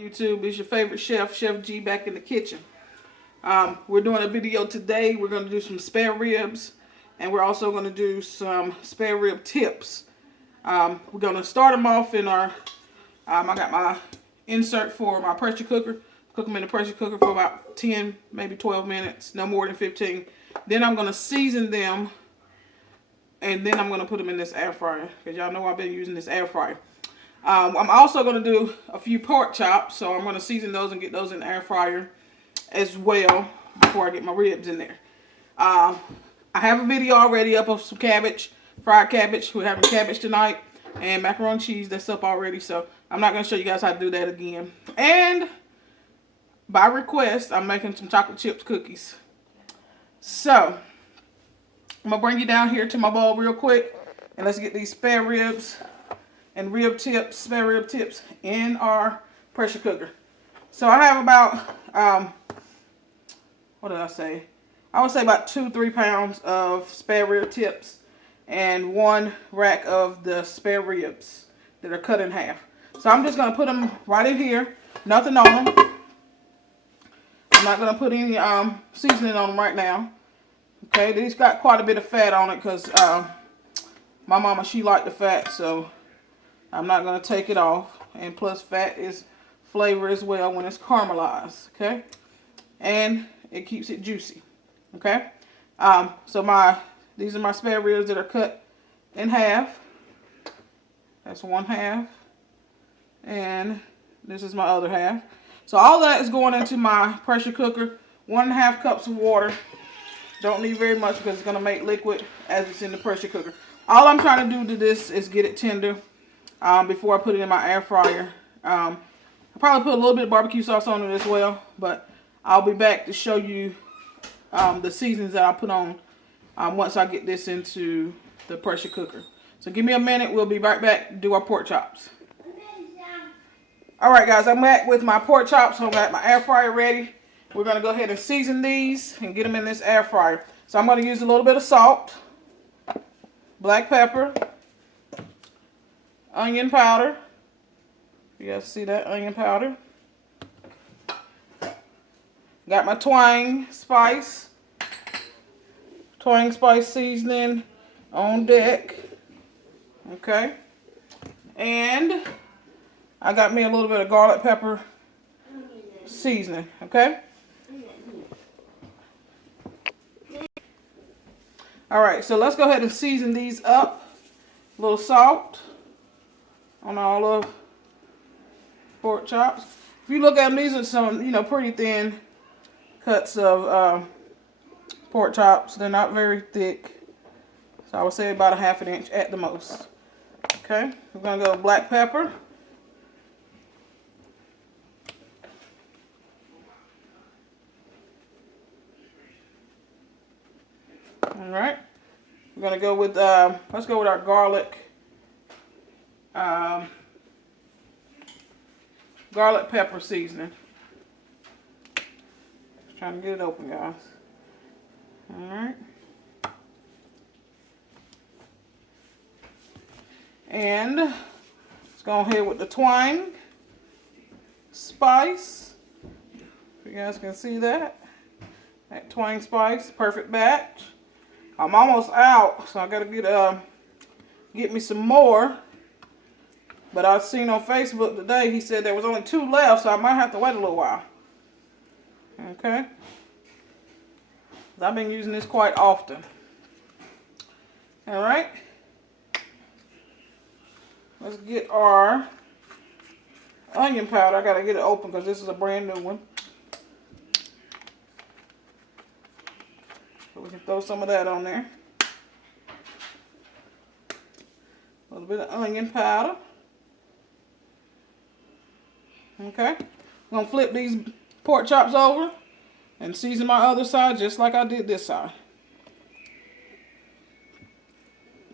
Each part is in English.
YouTube? It's your favorite chef, Chef G, back in the kitchen. We're doing a video today. We're going to do some spare ribs, and we're also going to do some spare rib tips. We're going to start them off in our, I got my insert for my pressure cooker. Cook them in the pressure cooker for about 10, maybe 12 minutes, no more than 15. Then I'm going to season them, and then I'm going to put them in this air fryer, because y'all know I've been using this air fryer. I'm also going to do a few pork chops, so I'm going to season those and get those in the air fryer as well before I get my ribs in there. I have a video already up of some cabbage, fried cabbage. We're having cabbage tonight, and macaroni and cheese. That's up already, so I'm not going to show you guys how to do that again. And by request, I'm making some chocolate chips cookies. So I'm going to bring you down here to my bowl real quick, and let's get these spare ribs and rib tips, spare rib tips in our pressure cooker. So I have about, what did I say? I would say about 2-3 pounds of spare rib tips and 1 rack of the spare ribs that are cut in half. So I'm just going to put them right in here, nothing on them. I'm not going to put any seasoning on them right now. Okay, these got quite a bit of fat on it because my mama, she liked the fat, so I'm not going to take it off. And plus, fat is flavor as well when it's caramelized. Okay, and it keeps it juicy. Okay, so these are my spare ribs that are cut in half. That's 1 half, and this is my other half. So all that is going into my pressure cooker. 1.5 cups of water. Don't need very much because it's going to make liquid as it's in the pressure cooker. All I'm trying to do to this is get it tender before I put it in my air fryer. I'll probably put a little bit of barbecue sauce on it as well, but I'll be back to show you the seasonings that I put on once I get this into the pressure cooker. So give me a minute. We'll be right back to do our pork chops. Alright guys, I'm back with my pork chops. So I got my air fryer ready. We're going to go ahead and season these and get them in this air fryer. So I'm going to use a little bit of salt, black pepper, onion powder. You guys see that onion powder? Got my twang spice seasoning on deck. Okay. And I got me a little bit of garlic pepper seasoning. Okay. Alright, so let's go ahead and season these up. A little salt on all of pork chops. If you look at them, these are some, pretty thin cuts of pork chops. They're not very thick. So I would say about 1/2 inch at the most. Okay, we're going to go with black pepper. Alright, we're going to go with, let's go with our garlic pepper seasoning. Just trying to get it open, guys. Alright. And let's go ahead with the twang spice. If you guys can see that. That twang spice, perfect batch. I'm almost out, so I gotta get me some more. But I've seen on Facebook today, he said there was only 2 left, so I might have to wait a little while. Okay. I've been using this quite often. Alright. Let's get our onion powder. I gotta get it open because this is a brand new one. So we can throw some of that on there. A little bit of onion powder. Okay. I'm going to flip these pork chops over and season my other side just like I did this side.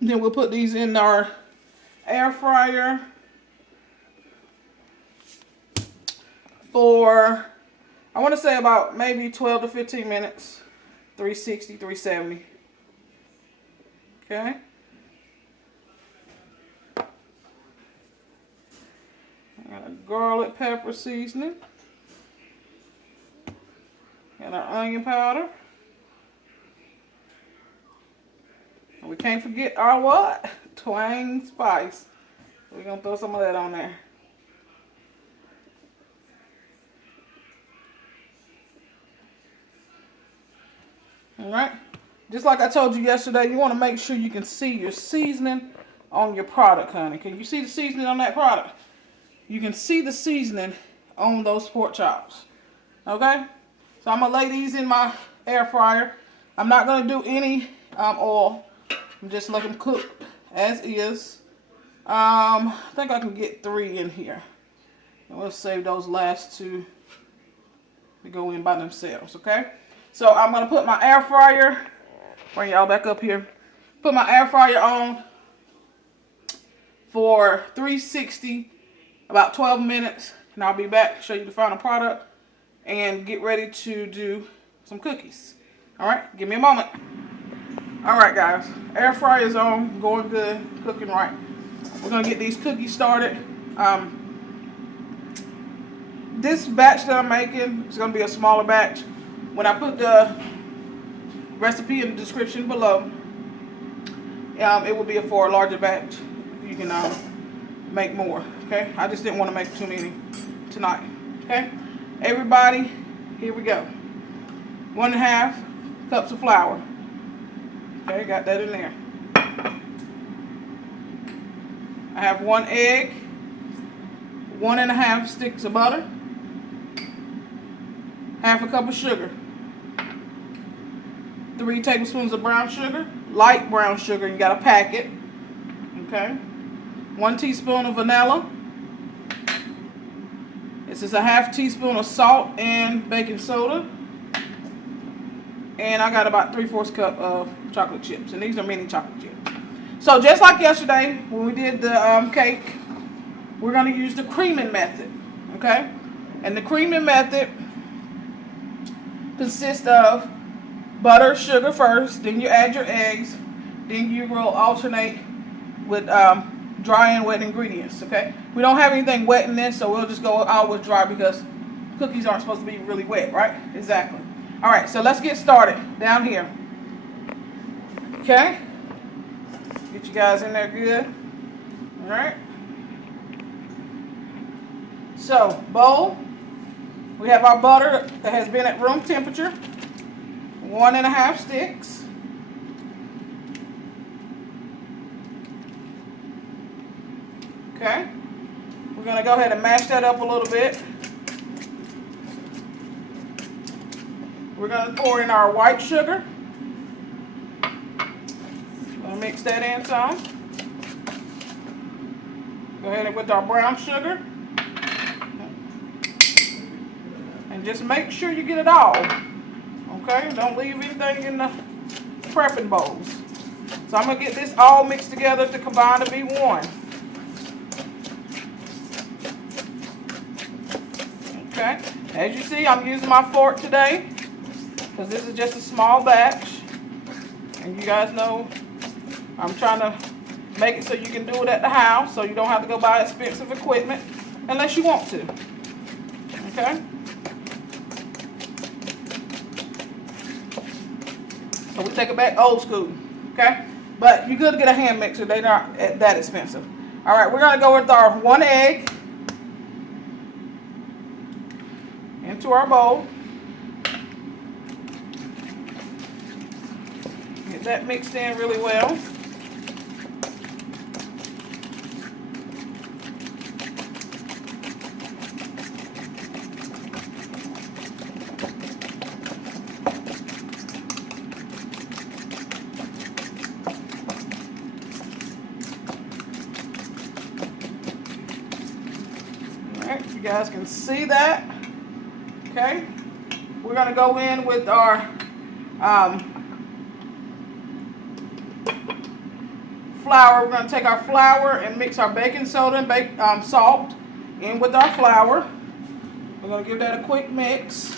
Then we'll put these in our air fryer for, I want to say about maybe 12 to 15 minutes. 360, 370. Okay. I gotta our garlic pepper seasoning. And our onion powder. And we can't forget our what? Twang spice. We're going to throw some of that on there. Alright. Just like I told you yesterday, you want to make sure you can see your seasoning on your product, honey. Can you see the seasoning on that product? You can see the seasoning on those pork chops. Okay? So I'm going to lay these in my air fryer. I'm not going to do any oil. I'm just letting them cook as is. I think I can get 3 in here. And we'll save those last 2 to go in by themselves, okay? So I'm going to put my air fryer, bring y'all back up here, put my air fryer on for 360, about 12 minutes, and I'll be back to show you the final product and get ready to do some cookies. All right, give me a moment. All right, guys, air fryer is on, going good, cooking right. We're going to get these cookies started. This batch that I'm making is going to be a smaller batch. When I put the recipe in the description below, it will be for a larger batch. You can make more, okay? I just didn't want to make too many tonight, okay? Everybody, here we go. 1.5 cups of flour. Okay, got that in there. I have 1 egg, 1.5 sticks of butter, 1/2 cup of sugar, 3 tablespoons of brown sugar, light brown sugar, you got to pack it. Okay, 1 teaspoon of vanilla. This is a 1/2 teaspoon of salt and baking soda. And I got about 3/4 cup of chocolate chips. And these are mini chocolate chips. So just like yesterday when we did the cake, we're going to use the creaming method. Okay? And the creaming method consists of butter, sugar first. Then you add your eggs. Then you will alternate with dry and wet ingredients. Okay? We don't have anything wet in this, so we'll just go out with dry because cookies aren't supposed to be really wet, right? Exactly. All right, so let's get started down here. Okay? Get you guys in there good. All right. So, bowl. We have our butter that has been at room temperature. 1.5 sticks. Okay. We're going to go ahead and mash that up a little bit. We're going to pour in our white sugar. Going to mix that in some. Go ahead with our brown sugar. And just make sure you get it all. Okay? Don't leave anything in the prepping bowls. So I'm going to get this all mixed together to combine to be one. Okay? As you see, I'm using my fork today, because this is just a small batch. And you guys know I'm trying to make it so you can do it at the house, so you don't have to go buy expensive equipment unless you want to. Okay? So we take it back old school. Okay? But you could get a hand mixer. They're not that expensive. Alright, we're going to go with our 1 egg into our bowl. Get that mixed in really well. Alright, you guys can see that. Okay, we're going to go in with our flour. We're going to take our flour and mix our baking soda and salt in with our flour. We're going to give that a quick mix.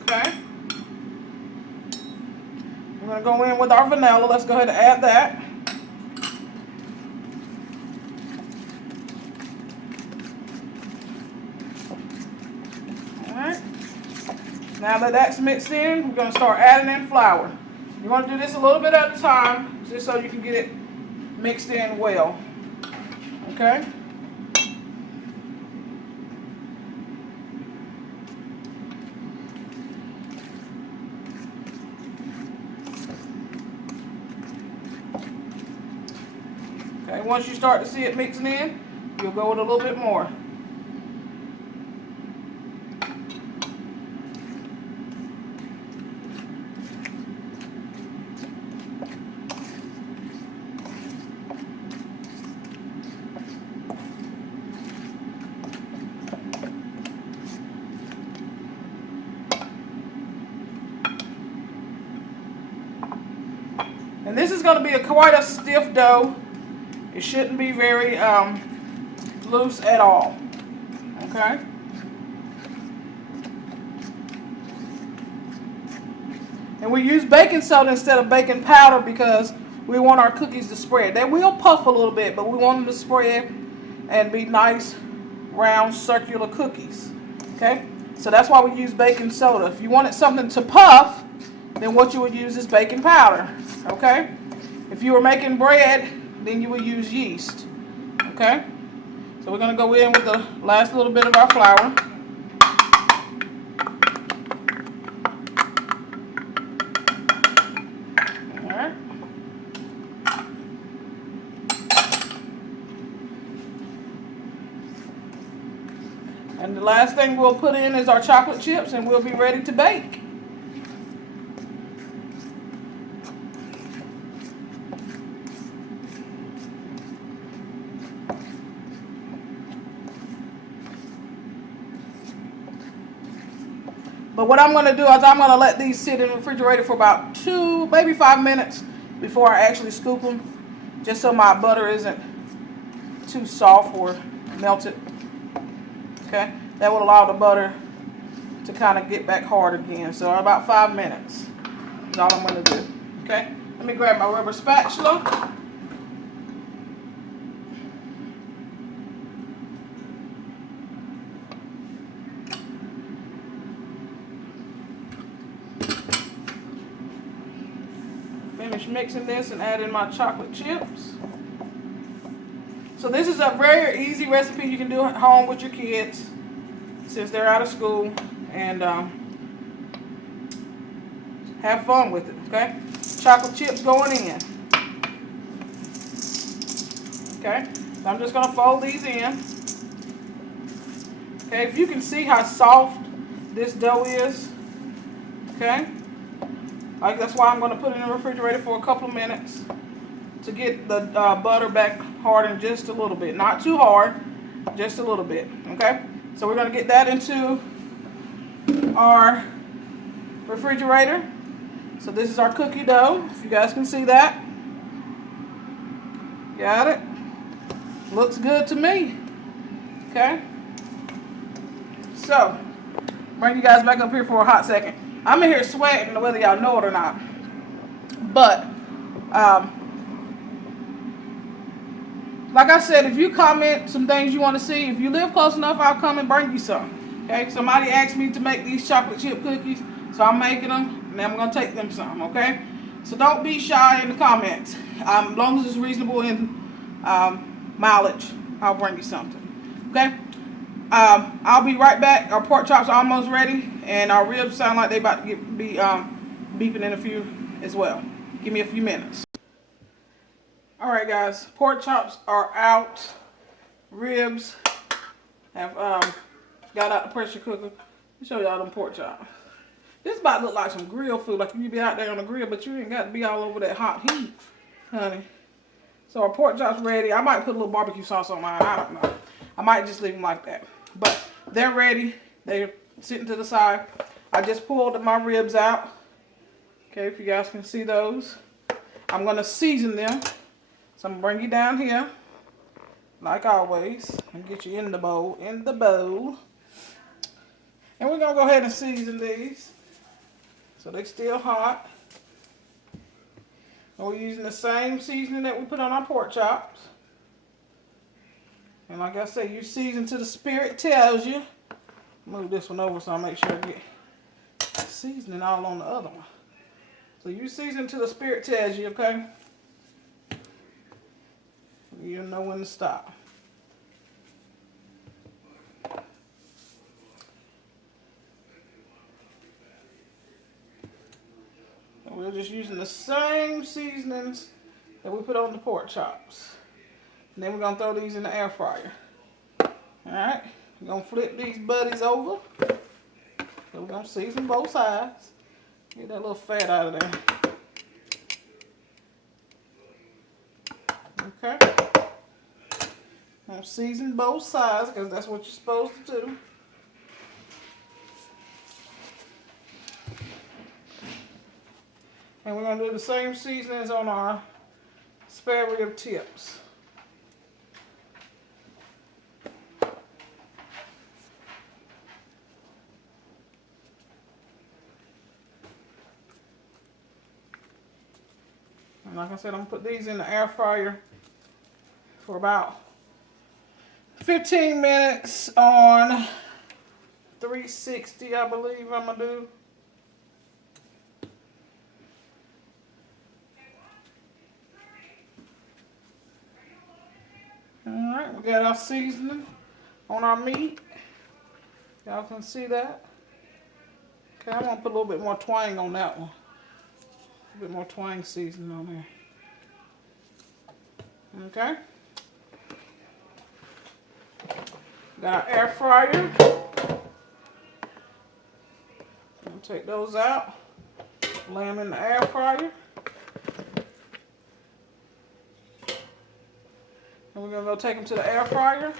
Okay. We're going to go in with our vanilla. Let's go ahead and add that. Now that that's mixed in, we're going to start adding in flour. You want to do this a little bit at a time, just so you can get it mixed in well. Okay? Okay, once you start to see it mixing in, you'll go with a little bit more. And this is going to be quite a stiff dough. It shouldn't be very loose at all. Okay? And we use baking soda instead of baking powder because we want our cookies to spread. They will puff a little bit, but we want them to spread and be nice, round, circular cookies. Okay? So that's why we use baking soda. If you wanted something to puff, then what you would use is baking powder. Okay? If you were making bread, then you would use yeast. Okay? So we're going to go in with the last little bit of our flour. Alright. And the last thing we'll put in is our chocolate chips, and we'll be ready to bake. But what I'm going to do is I'm going to let these sit in the refrigerator for about 2, maybe 5 minutes before I actually scoop them, just so my butter isn't too soft or melted. Okay, that will allow the butter to kind of get back hard again. So about 5 minutes is all I'm going to do. Okay, let me grab my rubber spatula. Finish mixing this and add in my chocolate chips. So this is a very easy recipe you can do at home with your kids since they're out of school, and have fun with it. Okay, chocolate chips going in. Okay, so I'm just going to fold these in. Okay, if you can see how soft this dough is, okay, like that's why I'm going to put it in the refrigerator for a couple of minutes to get the butter back hardened just a little bit. Not too hard, just a little bit. Okay, so we're going to get that into our refrigerator. So this is our cookie dough, if you guys can see that. Got it? Looks good to me. Okay, so bring you guys back up here for a hot second. I'm in here sweating, whether y'all know it or not. But like I said, if you comment some things you want to see, if you live close enough, I'll come and bring you some. Okay, somebody asked me to make these chocolate chip cookies, so I'm making them, and I'm going to take them some. Okay, so don't be shy in the comments. As long as it's reasonable in mileage, I'll bring you something. Okay, I'll be right back. Our pork chops are almost ready, and our ribs sound like they about to be beeping in a few as well. Give me a few minutes. All right, guys, pork chops are out. Ribs have got out the pressure cooker. Let me show y'all them pork chops. This about to look like some grill food, like you be out there on the grill, but you ain't got to be all over that hot heat, honey. So our pork chops ready. I might put a little barbecue sauce on mine. I don't know. I might just leave them like that. But they're ready. They're sitting to the side. I just pulled my ribs out. Okay, if you guys can see those. I'm going to season them. So I'm going to bring you down here, like always, and get you in the bowl, And we're going to go ahead and season these. So they're still hot. And we're using the same seasoning that we put on our pork chops. And like I said, you season to the spirit tells you. Move this one over so I make sure I get seasoning all on the other one. So you season till the Spirit tells you, okay? You know when to stop. And we're just using the same seasonings that we put on the pork chops. And then we're going to throw these in the air fryer. Alright, we're going to flip these buddies over. So we're going to season both sides. Get that little fat out of there. Okay. I'm going to season both sides because that's what you're supposed to do. And we're going to do the same seasonings on our spare rib tips. And like I said, I'm going to put these in the air fryer for about 15 minutes on 360, I believe I'm going to do. Alright, we got our seasoning on our meat. Y'all can see that. Okay, I want to put a little bit more twang on that one. A bit more twang seasoning on there. Okay. Got our air fryer. I'll take those out. Lay them in the air fryer. And we're going to go take them to the air fryer.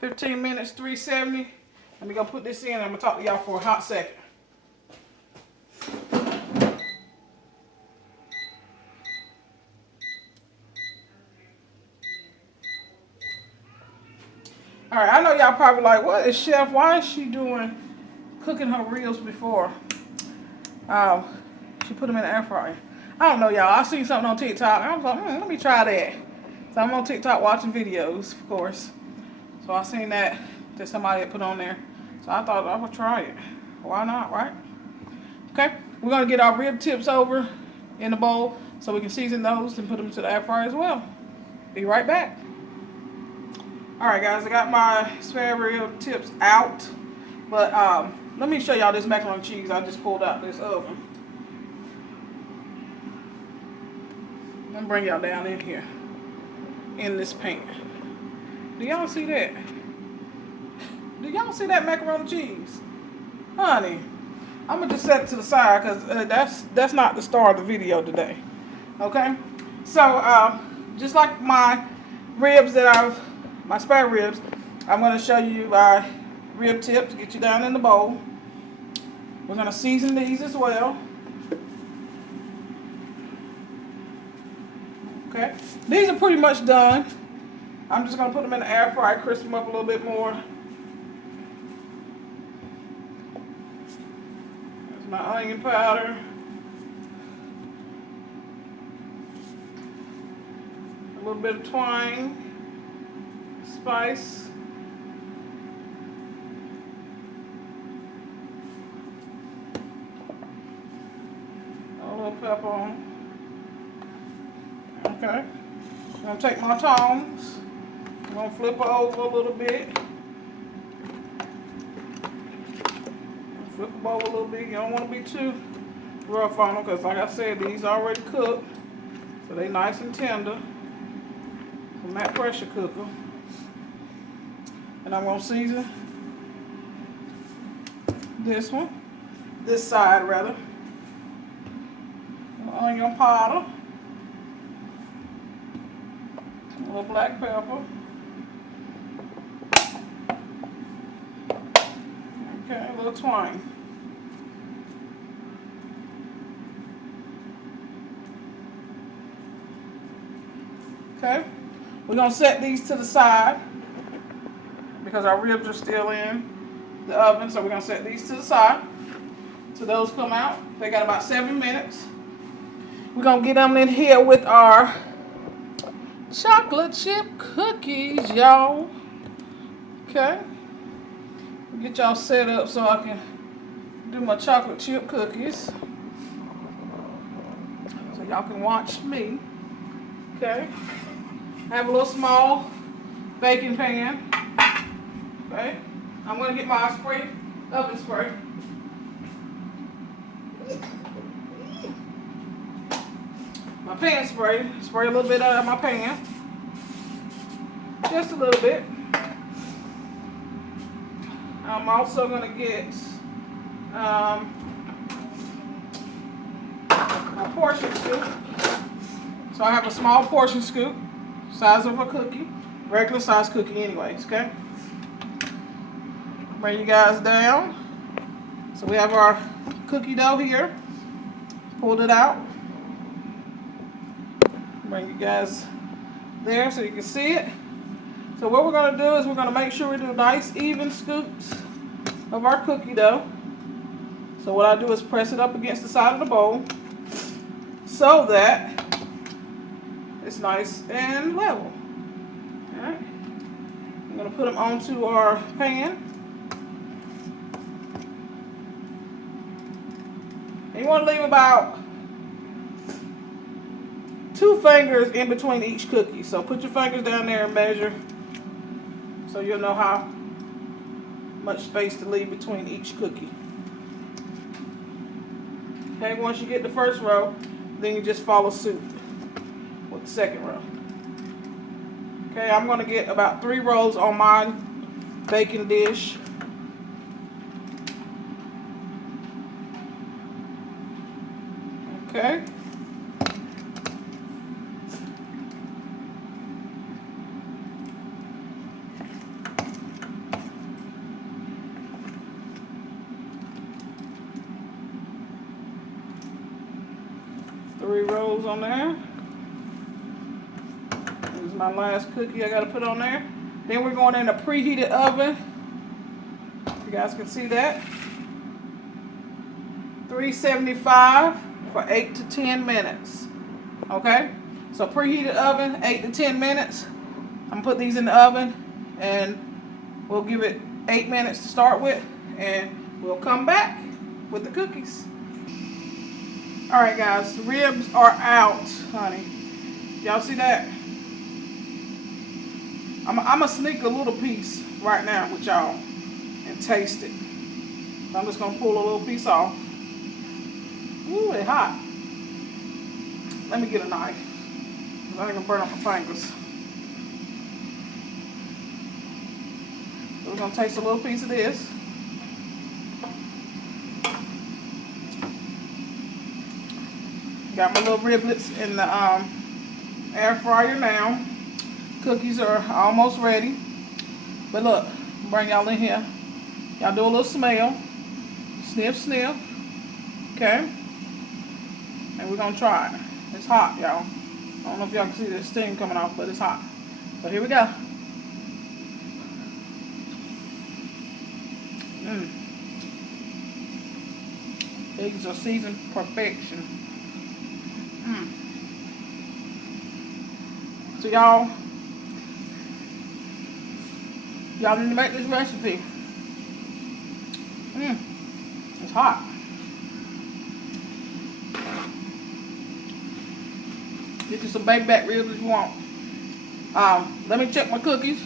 15 minutes, 370. And we're going to put this in. I'm going to talk to y'all for a hot second. Alright, I know y'all probably like, what is Chef? Why is she cooking her ribs before she put them in the air fryer? I don't know, y'all. I seen something on TikTok. I was like, let me try that. So I'm on TikTok watching videos, of course. So I seen that somebody had put on there. So I thought I would try it. Why not, right? Okay, we're going to get our rib tips over in the bowl so we can season those and put them to the air fryer as well. Be right back. Alright guys, I got my spare rib tips out. But let me show y'all this macaroni and cheese I just pulled out this oven. Let me bring y'all down in here. In this pan. Do y'all see that? Do y'all see that macaroni and cheese? Honey, I'm going to just set it to the side because that's not the star of the video today. Okay? So, just like my ribs my spare ribs, I'm going to show you my rib tips to get you down in the bowl. We're going to season these as well. Okay, these are pretty much done. I'm just going to put them in the air fryer, crisp them up a little bit more. There's my onion powder. A little bit of twang. Spice. A little pepper on. Okay. I'm going to take my tongs. I'm going to flip it over a little bit. Flip them over a little bit. You don't want to be too rough on them because like I said, these are already cooked. So they nice and tender from that pressure cooker. And I'm going to season this one. This side rather. Onion powder. A little black pepper. Okay, a little twine. Okay, we're going to set these to the side because our ribs are still in the oven, so we're going to set these to the side till those come out. They got about 7 minutes. We're going to get them in here with our chocolate chip cookies, y'all. Okay. Get y'all set up so I can do my chocolate chip cookies. So y'all can watch me. Okay. I have a little small baking pan. Okay. I'm going to get my oven spray. My pan spray. Spray a little bit out of my pan. Just a little bit. I'm also going to get my portion scoop. So I have a small portion scoop, size of a cookie, regular size cookie anyways, okay? Bring you guys down. So we have our cookie dough here. Pulled it out. Bring you guys there so you can see it. So what we're going to do is we're going to make sure we do nice even scoops of our cookie dough. So what I do is press it up against the side of the bowl so that it's nice and level. Alright. I'm going to put them onto our pan. And you want to leave about 2 fingers in between each cookie. So put your fingers down there and measure so you'll know how much space to leave between each cookie. Okay, once you get the first row, then you just follow suit with the second row. Okay, I'm going to get about 3 rows on my baking dish. Okay. Three rows on there. This is my last cookie I got to put on there. Then we're going in a preheated oven. You guys can see that. 375 for 8 to 10 minutes. Okay? So preheated oven, 8 to 10 minutes. I'm going to put these in the oven and we'll give it 8 minutes to start with and we'll come back with the cookies. Alright guys, the ribs are out, honey. Y'all see that? I'm going to sneak a little piece right now with y'all and taste it. So I'm just going to pull a little piece off. Ooh, it's hot. Let me get a knife. I ain't going to burn up my fingers. So we're going to taste a little piece of this. Got my little riblets in the air fryer now. Cookies are almost ready. But look, bring y'all in here. Y'all do a little smell. Sniff, sniff. Okay? And we're going to try it. It's hot, y'all. I don't know if y'all can see the steam coming off, but it's hot. So here we go. Eggs are seasoned perfection. So y'all need to make this recipe. It's hot. Get you some baby back ribs if you want. Let me check my cookies.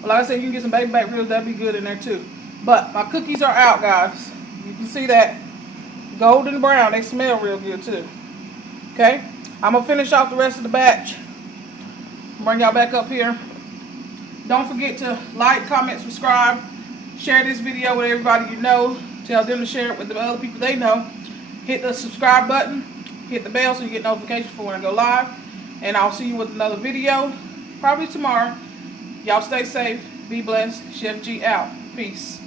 Well, like I said, you can get some baby back ribs. That'd be good in there too. But my cookies are out, guys. You can see that golden brown. They smell real good too. Okay, I'm gonna finish off the rest of the batch. Bring y'all back up here. Don't forget to like, comment, subscribe, share this video with everybody you know. Tell them to share it with the other people they know. Hit the subscribe button, hit the bell so you get notifications for when I go live. And I'll see you with another video, probably tomorrow. Y'all stay safe, be blessed. Chef G out. Peace.